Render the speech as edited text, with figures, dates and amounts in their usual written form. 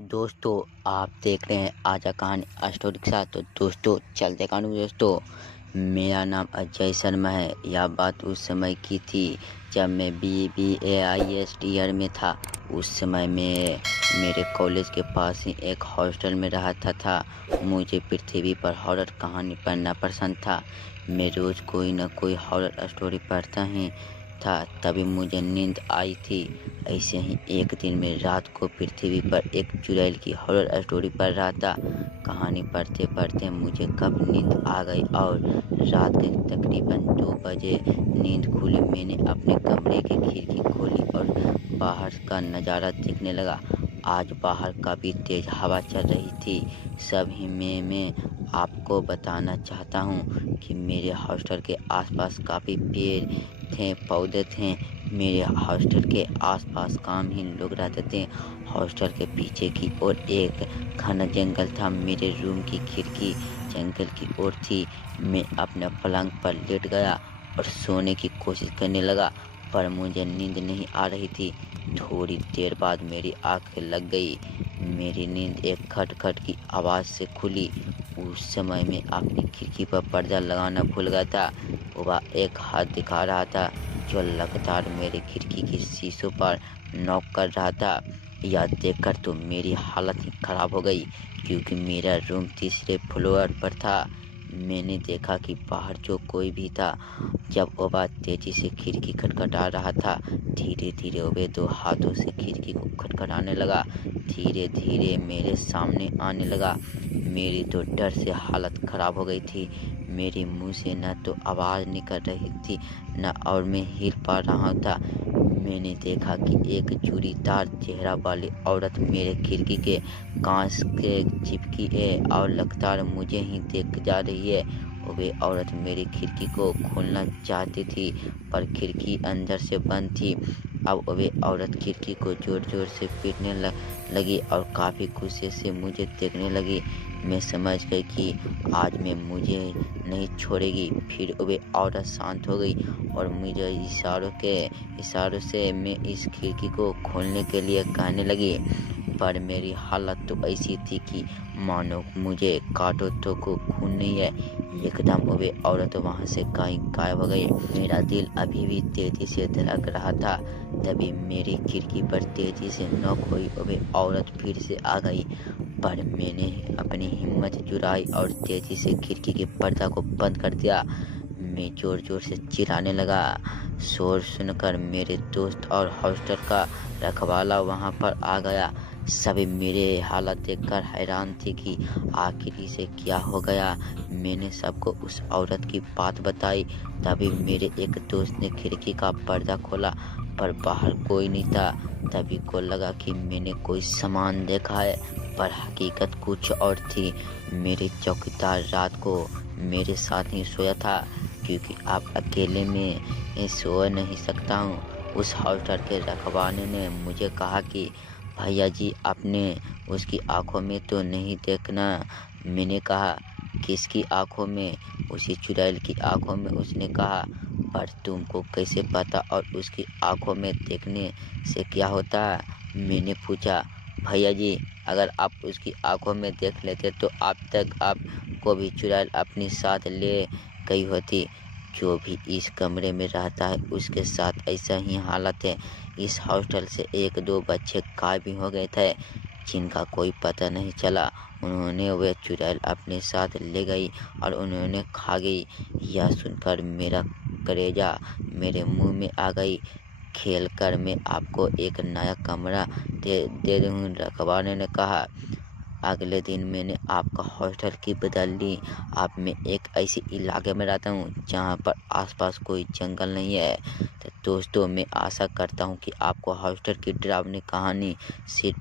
दोस्तों, आप देख रहे हैं आजा कहानी स्टोरी के साथ। तो दोस्तों चलते कहानी में। दोस्तों, मेरा नाम अजय शर्मा है। यह बात उस समय की थी जब मैं BBAIS ईयर में था। उस समय में मेरे कॉलेज के पास ही एक हॉस्टल में रहता था। मुझे पृथ्वी पर हॉरर कहानी पढ़ना पसंद था। मैं रोज़ कोई न कोई हॉरर स्टोरी पढ़ता ही था, तभी मुझे नींद आई थी। ऐसे ही एक दिन मैं रात को पृथ्वी पर एक चुड़ैल की हॉरर स्टोरी पढ़ रहा था। कहानी पढ़ते पढ़ते मुझे कब नींद आ गई और रात के तकरीबन 2 बजे नींद खुली। मैंने अपने कमरे की खिड़की खोली और बाहर का नज़ारा देखने लगा। आज बाहर काफ़ी तेज़ हवा चल रही थी। सभी में मैं आपको बताना चाहता हूँ कि मेरे हॉस्टल के आसपास काफ़ी पेड़ थे, पौधे थे। मेरे हॉस्टल के आसपास कामहीन लोग रहते थे। हॉस्टल के पीछे की ओर एक घना जंगल था। मेरे रूम की खिड़की जंगल की ओर थी। मैं अपने पलंग पर लेट गया और सोने की कोशिश करने लगा, पर मुझे नींद नहीं आ रही थी। थोड़ी देर बाद मेरी आंखें लग गई। मेरी नींद एक खटखट की आवाज़ से खुली। उस समय मैं अपनी खिड़की पर पर्दा लगाना भूल गया था। वह एक हाथ दिखा रहा था जो लगातार मेरे खिड़की के शीशों पर नॉक कर रहा था। यह देखकर तो मेरी हालत ही खराब हो गई, क्योंकि मेरा रूम तीसरे फ्लोर पर था। मैंने देखा कि बाहर जो कोई भी था। जब वह तेजी से खिड़की खटखटा रहा था, धीरे धीरे वह 2 हाथों से खिड़की को खटखटाने लगा। धीरे धीरे मेरे सामने आने लगा। मेरी तो डर से हालत खराब हो गई थी। मेरे मुंह से न तो आवाज़ निकल रही थी न और मैं हिल पा रहा था। मैंने देखा कि एक चूड़ीदार चेहरा वाली औरत मेरे खिड़की के कांच के चिपकी है और लगातार मुझे ही देख जा रही है। वह औरत मेरी खिड़की को खोलना चाहती थी, पर खिड़की अंदर से बंद थी। अब वह औरत खिड़की को जोर जोर से पीटने लगी और काफ़ी गुस्से से मुझे देखने लगी। मैं समझ गई कि आज मैं मुझे नहीं छोड़ेगी। फिर वह औरत शांत हो गई और मुझे इशारों से मैं इस खिड़की को खोलने के लिए कहने लगी। पर मेरी हालत तो ऐसी थी कि मानो मुझे काटो तो को खून नहीं है। एकदम वह औरत वहाँ से कहीं गायब हो गई। मेरा दिल अभी भी तेजी से धड़क रहा था। तभी मेरी खिड़की पर तेजी से नॉक हुई। वह औरत फिर से आ गई, पर मैंने अपनी हिम्मत जुटाई और तेजी से खिड़की के पर्दा को बंद कर दिया। मैं जोर जोर से चिल्लाने लगा। शोर सुनकर मेरे दोस्त और हॉस्टल का रखवाला वहां पर आ गया। सभी मेरे हालत देखकर हैरान थे कि आखिर इसे क्या हो गया। मैंने सबको उस औरत की बात बताई। तभी मेरे एक दोस्त ने खिड़की का पर्दा खोला, पर बाहर कोई नहीं था। तभी को लगा कि मैंने कोई सामान देखा है, पर हकीकत कुछ और थी। मेरे चौकीदार रात को मेरे साथ ही सोया था, क्योंकि आप अकेले में सो नहीं सकता हूँ। उस हॉस्टल के रखवाले ने मुझे कहा कि भैया जी, आपने उसकी आंखों में तो नहीं देखना। मैंने कहा, किसकी आंखों में? उसी चुड़ैल की आंखों में, उसने कहा। पर तुमको कैसे पता, और उसकी आंखों में देखने से क्या होता है? मैंने पूछा। भैया जी, अगर आप उसकी आंखों में देख लेते तो अब तक आपको भी चुड़ैल अपनी साथ ले गई होती। जो भी इस कमरे में रहता है उसके साथ ऐसा ही हालत है। इस हॉस्टल से 1-2 बच्चे गायब भी हो गए थे, जिनका कोई पता नहीं चला। उन्होंने वह चुड़ैल अपने साथ ले गई और उन्होंने खा गई। यह सुनकर मेरा कलेजा मेरे मुंह में आ गई। खेल कर मैं आपको एक नया कमरा दे दूँ, रखवाले ने कहा। अगले दिन मैंने आपका हॉस्टल की बदल ली। अब मैं एक ऐसे इलाके में रहता हूँ जहाँ पर आसपास कोई जंगल नहीं है। तो दोस्तों, मैं आशा करता हूँ कि आपको हॉस्टल की डरावनी कहानी सिर्फ